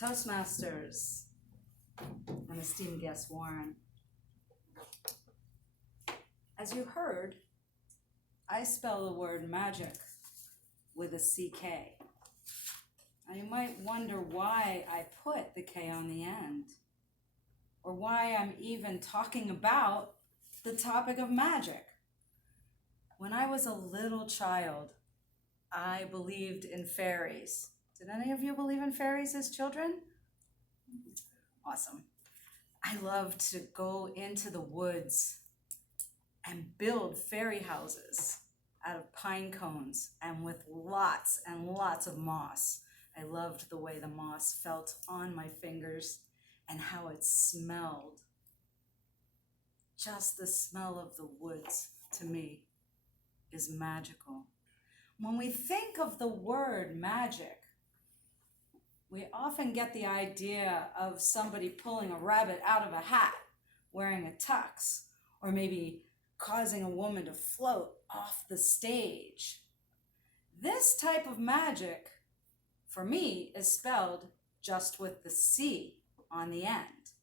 Toastmasters and esteemed guest Warren. As you heard, I spell the word magic with a CK. Now you might wonder why I put the K on the end, or why I'm even talking about the topic of magic. When I was a little child, I believed in fairies. Did any of you believe in fairies as children? Awesome. I loved to go into the woods and build fairy houses out of pine cones and with lots and lots of moss. I loved the way the moss felt on my fingers and how it smelled. Just the smell of the woods, to me, is magical. When we think of the word magic, we often get the idea of somebody pulling a rabbit out of a hat, wearing a tux, or maybe causing a woman to float off the stage. This type of magic, for me, is spelled just with the C on the end.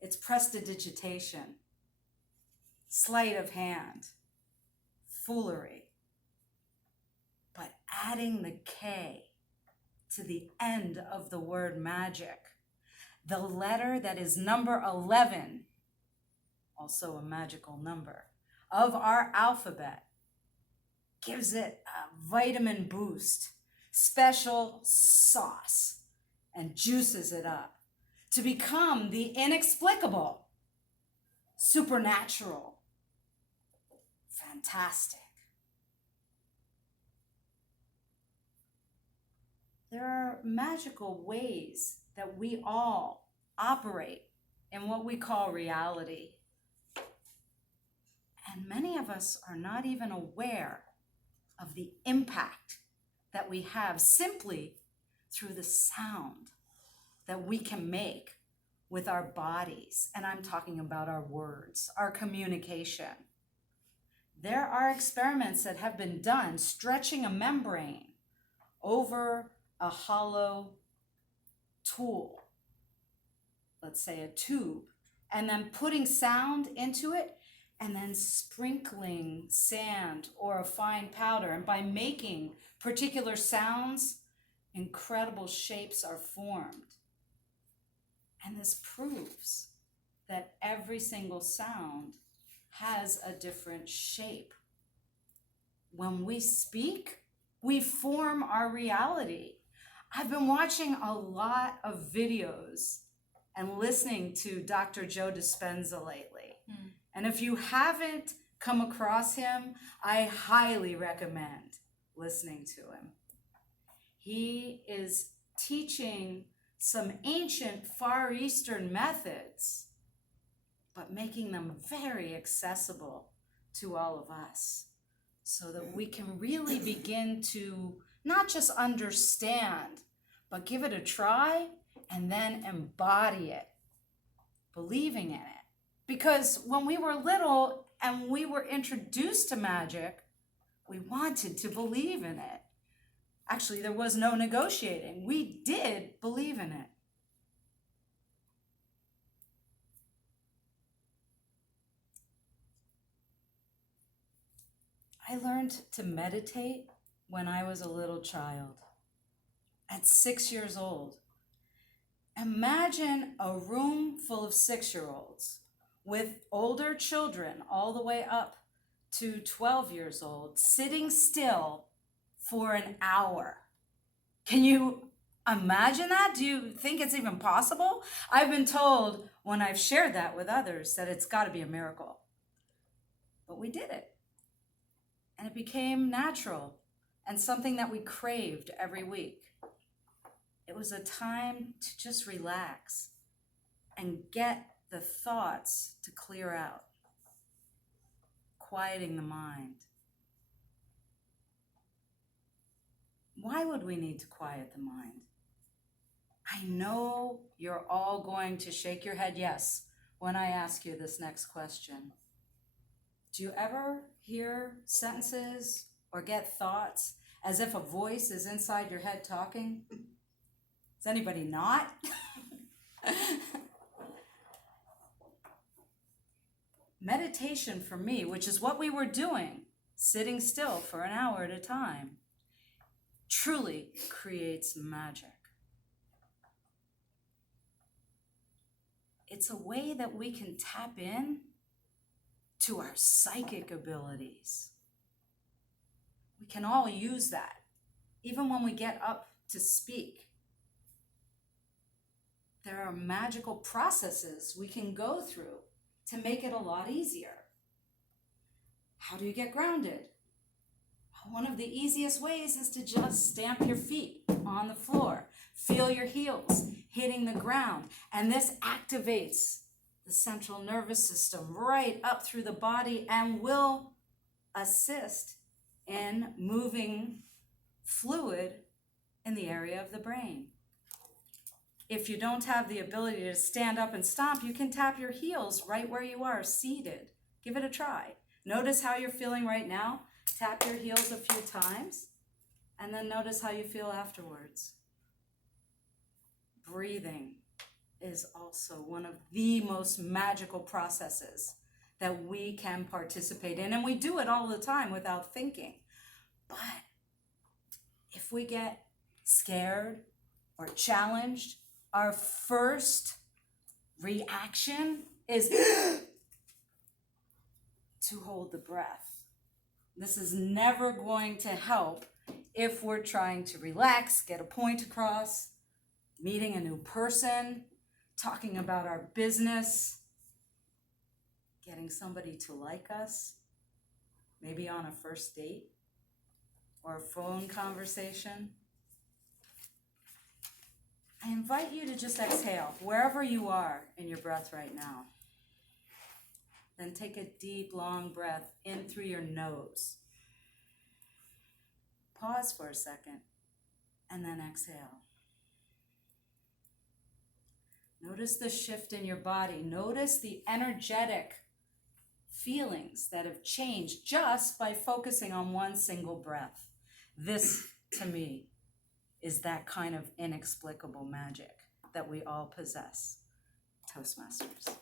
It's prestidigitation, sleight of hand, foolery. But adding the K to the end of the word magic, the letter that is number 11, also a magical number, of our alphabet, gives it a vitamin boost, special sauce, and juices it up to become the inexplicable, supernatural, fantastic. There are magical ways that we all operate in what we call reality. And many of us are not even aware of the impact that we have simply through the sound that we can make with our bodies. And I'm talking about our words, our communication. There are experiments that have been done stretching a membrane over a hollow tool, let's say a tube, and then putting sound into it, and then sprinkling sand or a fine powder. And by making particular sounds, incredible shapes are formed. And this proves that every single sound has a different shape. When we speak, we form our reality. I've been watching a lot of videos and listening to Dr. Joe Dispenza lately. And if you haven't come across him, I highly recommend listening to him. He is teaching some ancient Far Eastern methods, but making them very accessible to all of us so that we can really begin to not just understand, but give it a try and then embody it, believing in it. Because when we were little and we were introduced to magic, we wanted to believe in it. Actually, there was no negotiating. We did believe in it. I learned to meditate when I was a little child, at 6 years old. Imagine a room full of 6-year-olds with older children all the way up to 12 years old, sitting still for an hour. Can you imagine that? Do you think it's even possible? I've been told when I've shared that with others that it's got to be a miracle. But we did it. And it became natural and something that we craved every week. It was a time to just relax and get the thoughts to clear out, quieting the mind. Why would we need to quiet the mind? I know you're all going to shake your head yes when I ask you this next question. Do you ever hear sentences or get thoughts as if a voice is inside your head talking? Is anybody not? Meditation for me, which is what we were doing, sitting still for an hour at a time, truly creates magic. It's a way that we can tap in to our psychic abilities. We can all use that, even when we get up to speak. There are magical processes we can go through to make it a lot easier. How do you get grounded? One of the easiest ways is to just stamp your feet on the floor. Feel your heels hitting the ground. And this activates the central nervous system right up through the body and will assist in moving fluid in the area of the brain. If you don't have the ability to stand up and stomp, you can tap your heels right where you are, seated. Give it a try. Notice how you're feeling right now. Tap your heels a few times, and then notice how you feel afterwards. Breathing is also one of the most magical processes that we can participate in, and we do it all the time without thinking. But if we get scared or challenged, our first reaction is to hold the breath. This is never going to help if we're trying to relax, get a point across, meeting a new person, talking about our business, getting somebody to like us, maybe on a first date or a phone conversation. I invite you to just exhale wherever you are in your breath right now. Then take a deep, long breath in through your nose. Pause for a second, and then exhale. Notice the shift in your body. Notice the energetic feelings that have changed just by focusing on one single breath. This, to me, is that kind of inexplicable magic that we all possess. Toastmasters.